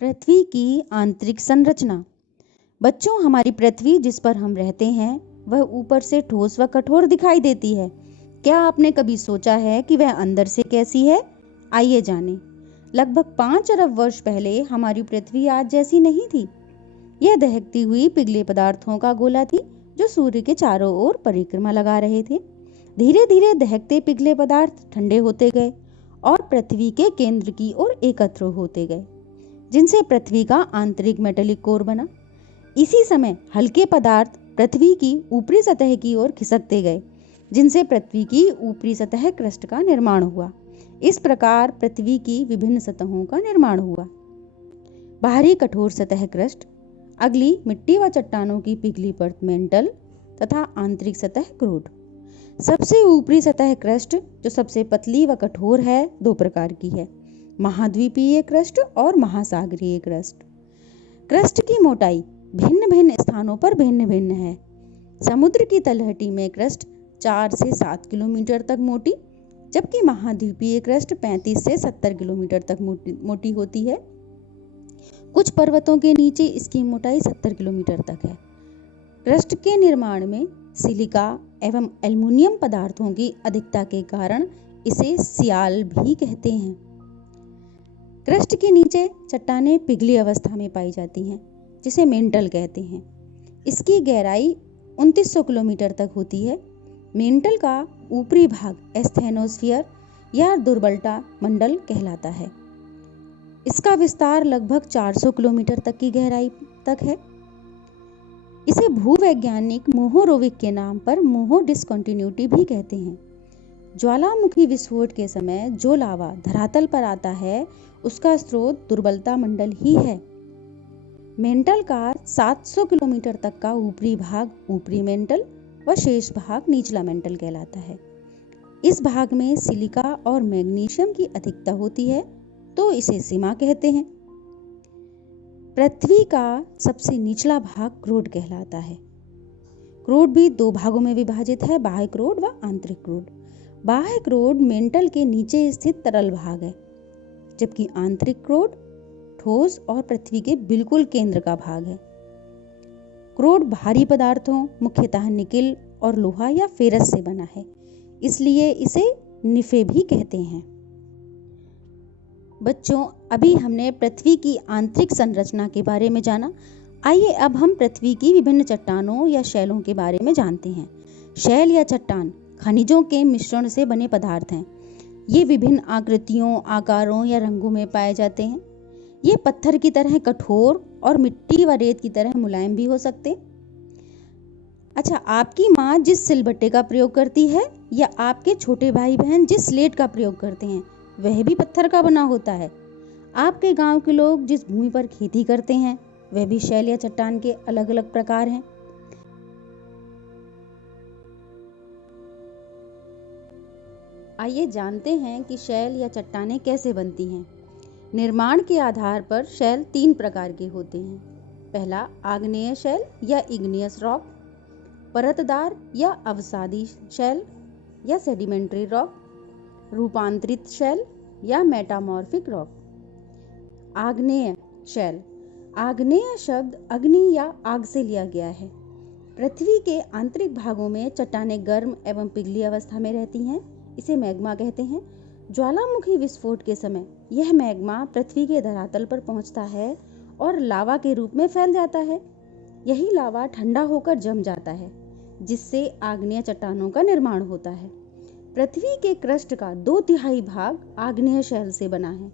पृथ्वी की आंतरिक संरचना। बच्चों, हमारी पृथ्वी जिस पर हम रहते हैं वह ऊपर से ठोस व कठोर दिखाई देती है। क्या आपने कभी सोचा है कि वह अंदर से कैसी है? आइए जानें। लगभग 5 अरब वर्ष पहले हमारी पृथ्वी आज जैसी नहीं थी। यह दहकती हुई पिघले पदार्थों का गोला थी जो सूर्य के चारों ओर परिक्रमा लगा रहे थे। धीरे धीरे दहकते पिघले पदार्थ ठंडे होते गए और पृथ्वी के केंद्र की ओर एकत्र होते गए, जिनसे पृथ्वी का आंतरिक मेटेलिक कोर बना। इसी समय हल्के पदार्थ पृथ्वी की ऊपरी सतह की ओर खिसकते गए, जिनसे पृथ्वी की ऊपरी सतह क्रस्ट का निर्माण हुआ। इस प्रकार पृथ्वी की विभिन्न सतहों का निर्माण हुआ। बाहरी कठोर सतह क्रस्ट, अगली मिट्टी व चट्टानों की पिघली परत मेंटल तथा आंतरिक सतह क्रूड। सबसे ऊपरी सतह क्रस्ट, जो सबसे पतली व कठोर है, दो प्रकार की है: महाद्वीपीय क्रस्ट और महासागरीय क्रस्ट। क्रस्ट की मोटाई भिन्न भिन्न स्थानों पर भिन्न भिन्न है। समुद्र की तलहटी में क्रस्ट 4 से 7 किलोमीटर तक मोटी, जबकि महाद्वीपीय क्रस्ट 35 से 70 किलोमीटर तक मोटी होती है। कुछ पर्वतों के नीचे इसकी मोटाई 70 किलोमीटर तक है। क्रस्ट के निर्माण में सिलिका एवं एल्युमिनियम पदार्थों की अधिकता के कारण इसे सियाल भी कहते हैं। क्रस्ट के नीचे चट्टानें पिघली अवस्था में पाई जाती हैं, जिसे मेंटल कहते हैं। इसकी गहराई 2900 किलोमीटर तक होती है। मेंटल का ऊपरी भाग एस्थेनोस्फीयर या दुर्बलता मंडल कहलाता है। इसका विस्तार लगभग 400 किलोमीटर तक की गहराई तक है। इसे भूवैज्ञानिक मोहोरोविक के नाम पर मोहो डिस्कंटिन्यूटी भी कहते हैं। ज्वालामुखी विस्फोट के समय जो लावा धरातल पर आता है, उसका स्रोत दुर्बलता मंडल ही है। मेंटल का 700 किलोमीटर तक का ऊपरी भाग ऊपरी मेंटल व शेष भाग निचला मेंटल कहलाता है। इस भाग में सिलिका और मैग्नीशियम की अधिकता होती है, तो इसे सीमा कहते हैं। पृथ्वी का सबसे निचला भाग क्रोड कहलाता है। क्रोड भी 2 भागों में विभाजित है: बाह्य क्रोड व आंतरिक क्रोड। बाह्य क्रोड मेंटल के नीचे स्थित तरल भाग है, जबकि आंतरिक क्रोड ठोस और पृथ्वी के बिल्कुल केंद्र का भाग है। क्रोड भारी पदार्थों, मुख्यतः निकिल और लोहा या फेरस से बना है, इसलिए इसे निफे भी कहते हैं। बच्चों, अभी हमने पृथ्वी की आंतरिक संरचना के बारे में जाना। आइए अब हम पृथ्वी की विभिन्न चट्टानों या शैलों के बारे में जानते हैं। शैल या चट्टान खनिजों के मिश्रण से बने पदार्थ हैं। ये विभिन्न आकृतियों, आकारों या रंगों में पाए जाते हैं। ये पत्थर की तरह कठोर और मिट्टी व रेत की तरह मुलायम भी हो सकते। अच्छा, आपकी माँ जिस सिलबट्टे का प्रयोग करती है या आपके छोटे भाई बहन जिस स्लेट का प्रयोग करते हैं, वह भी पत्थर का बना होता है। आपके गांव के लोग जिस भूमि पर खेती करते हैं, वह भी शैल या चट्टान के अलग अलग प्रकार हैं। आइए जानते हैं कि शैल या चट्टानें कैसे बनती हैं। निर्माण के आधार पर शैल 3 प्रकार के होते हैं। पहला, आग्नेय शैल या इग्नियस रॉक, परतदार या अवसादी शैल या सेडिमेंट्री रॉक, रूपांतरित शैल या मेटामॉर्फिक रॉक। आग्नेय शैल। आग्नेय शब्द अग्नि या आग से लिया गया है। पृथ्वी के आंतरिक भागों में चट्टानें गर्म एवं पिघली अवस्था में रहती हैं, इसे मैग्मा कहते हैं। ज्वालामुखी विस्फोट के समय यह मैग्मा पृथ्वी के धरातल पर पहुंचता है और लावा के रूप में फैल जाता है। यही लावा ठंडा होकर जम जाता है, जिससे आग्नेय चट्टानों का निर्माण होता है। पृथ्वी के क्रस्ट का 2/3 भाग आग्नेय शैल से बना है।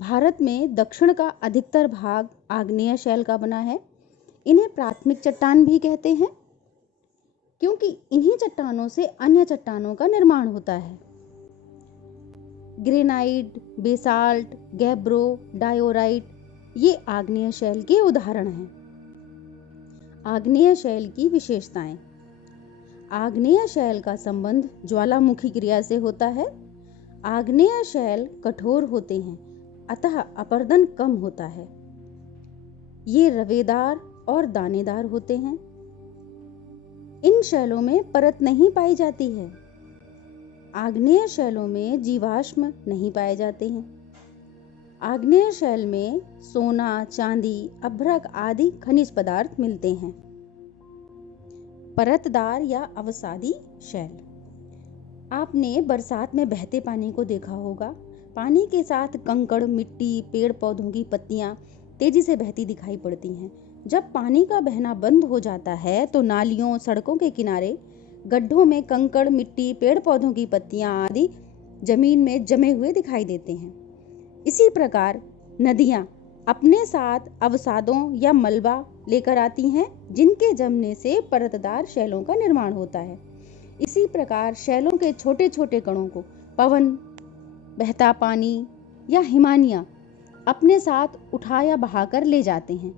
भारत में दक्षिण का अधिकतर भाग आग्नेय शैल का बना है। इन्हें प्राथमिक चट्टान भी कहते हैं, क्योंकि इन्हीं चट्टानों से अन्य चट्टानों का निर्माण होता है। ग्रेनाइट, बेसाल्ट, गैब्रो, डायोराइट ये आग्नेय शैल के उदाहरण हैं। आग्नेय शैल की विशेषताएं। आग्नेय शैल का संबंध ज्वालामुखी क्रिया से होता है। आग्नेय शैल कठोर होते हैं, अतः अपरदन कम होता है। ये रवेदार और दानेदार होते हैं। इन शैलों में परत नहीं पाई जाती है। आग्नेय शैलों में जीवाश्म नहीं पाए जाते हैं। आग्नेय शैल में सोना, चांदी, अभ्रक आदि खनिज पदार्थ मिलते हैं। परतदार या अवसादी शैल। आपने बरसात में बहते पानी को देखा होगा। पानी के साथ कंकड़, मिट्टी, पेड़ पौधों की पत्तियां तेजी से बहती दिखाई पड़ती हैं। जब पानी का बहना बंद हो जाता है तो नालियों, सड़कों के किनारे, गड्ढों में कंकड़, मिट्टी, पेड़ पौधों की पत्तियां आदि जमीन में जमे हुए दिखाई देते हैं। इसी प्रकार नदियां अपने साथ अवसादों या मलबा लेकर आती हैं, जिनके जमने से परतदार शैलों का निर्माण होता है। इसी प्रकार शैलों के छोटे छोटे कणों को पवन, बहता पानी या हिमानियां अपने साथ उठा या बहाकर ले जाते हैं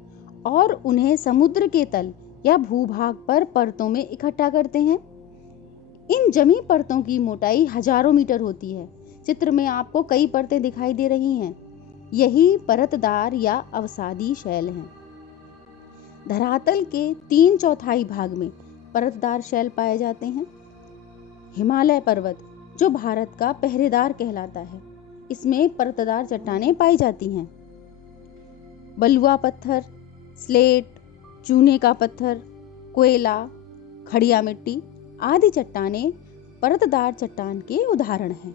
और उन्हें समुद्र के तल या भूभाग पर परतों में इकट्ठा करते हैं। इन जमी परतों की मोटाई हजारों मीटर होती है। चित्र में आपको कई परतें दिखाई दे रही हैं। यही परतदार या अवसादी शैल हैं। धरातल के 3/4 भाग में परतदार शैल पाए जाते हैं। हिमालय पर्वत, जो भारत का पहरेदार कहलाता है, इसमें परतदार चट्टानें पाई जाती हैं। बलुआ पत्थर, स्लेट, चूने का पत्थर, कोयला, खड़िया मिट्टी आदि चट्टानें परतदार चट्टान के उदाहरण हैं।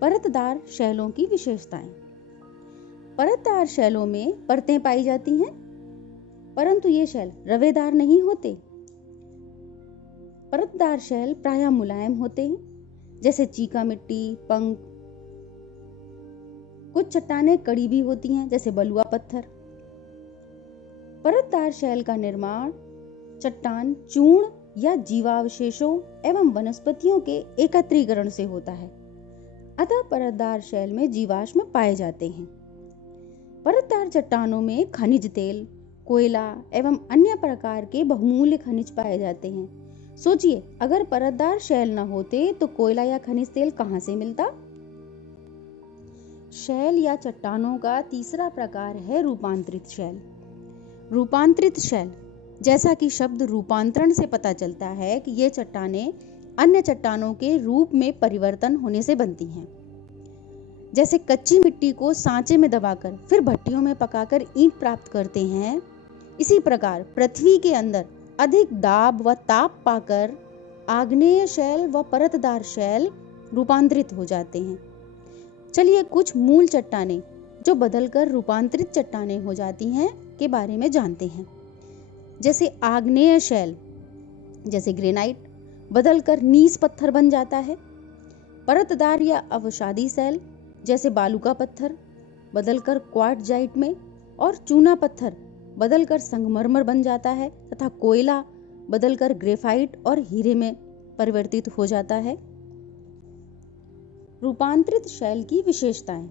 परतदार शैलों की विशेषताएं। परतदार शैलों में परतें पाई जाती हैं, परंतु ये शैल रवेदार नहीं होते। परतदार शैल प्रायः मुलायम होते हैं, जैसे चीका मिट्टी, पंख। कुछ चट्टानें कड़ी भी होती हैं, जैसे बलुआ पत्थर। परतदार शैल का निर्माण चट्टान, चूर्ण या जीवावशेषों एवं वनस्पतियों के एकत्रीकरण से होता है। अतः परतदार शैल में जीवाश्म पाए जाते हैं। परतदार चट्टानों में खनिज तेल, कोयला एवं अन्य प्रकार के बहुमूल्य खनिज पाए जाते हैं। सोचिए, अगर परतदार शैल न होते तो कोयला या खनिज तेल कहां से मिलता? शैल या चट्टानों का तीसरा प्रकार है रूपांतरित शैल। रूपांतरित शैल, जैसा कि शब्द रूपांतरण से पता चलता है कि ये चट्टानें अन्य चट्टानों के रूप में परिवर्तन होने से बनती हैं। जैसे कच्ची मिट्टी को सांचे में दबाकर फिर भट्टियों में पकाकर ईंट प्राप्त करते हैं, इसी प्रकार पृथ्वी के अंदर अधिक दाब व ताप पाकर आग्नेय शैल व परतदार शैल रूपांतरित हो जाते हैं। चलिए कुछ मूल चट्टानें जो बदलकर रूपांतरित चट्टानें हो जाती हैं के बारे में जानते हैं। जैसे आग्नेय शैल, जैसे ग्रेनाइट, बदलकर नीस पत्थर बन जाता है। परतदार या अवसादी शैल, जैसे बालू का पत्थर, बदलकर क्वार्टजाइट में, और चूना पत्थर बदलकर संगमरमर बन जाता है, तथा कोयला बदलकर ग्रेफाइट और हीरे में परिवर्तित हो जाता है। रूपांतरित शैल की विशेषताएं।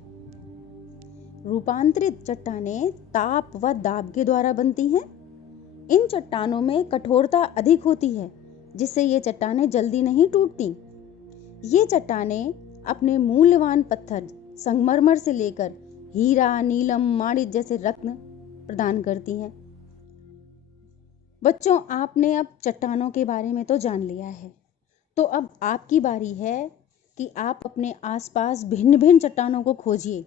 रूपांतरित चट्टानें ताप व दाब के द्वारा बनती हैं। इन चट्टानों में कठोरता अधिक होती है, जिससे ये चट्टानें जल्दी नहीं टूटती। ये चट्टानें अपने मूल्यवान पत्थर संगमरमर से लेकर हीरा, नीलम, माणिक जैसे रत्न प्रदान करती हैं। बच्चों, आपने अब चट्टानों के बारे में तो जान लिया है, तो अब आपकी बारी है कि आप अपने आसपास भिन्न भिन्न चट्टानों को खोजिए,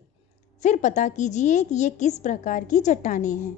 फिर पता कीजिए कि ये किस प्रकार की चट्टानें हैं।